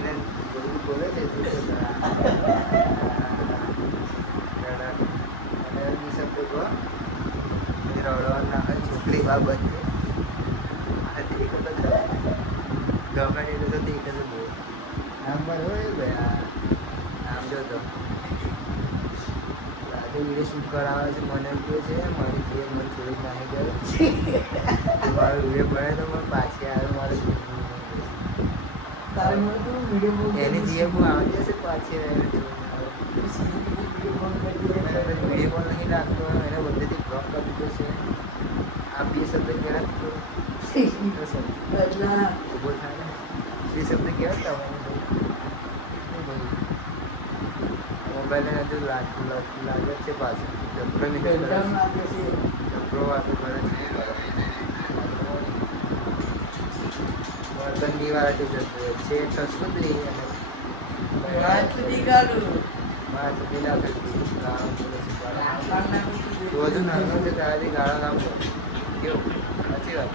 એને બધું બોલે છે રડવા ના છોકરી બાબત ગમે એટલું તો ઠીક છે બહુ નંબર હોય ભાઈ આમ જો તો આજે વિડીયો શૂટ કરાવે છે મને કહે છે મારી જે મને થોડીક નાહી ગયો મારો વિડીયો બને તો મને પાછી આવે મારે એની જીએ હું આવી જશે પાછી વિડીયો પણ નહીં લાગતો એને બધેથી બ્લોક કરી દીધો છે આ બે શબ્દ જરાક ઊભો થાય ને બે શબ્દ કેવા મોબાઈલ હજુ લાગે છે પાછું જબરો વાતો કરે છે વર્તનની વાળા જતો છે સંસ્કૃતિ વધુ નાનો છે તારાથી ગાળા નામ કેવું સાચી વાત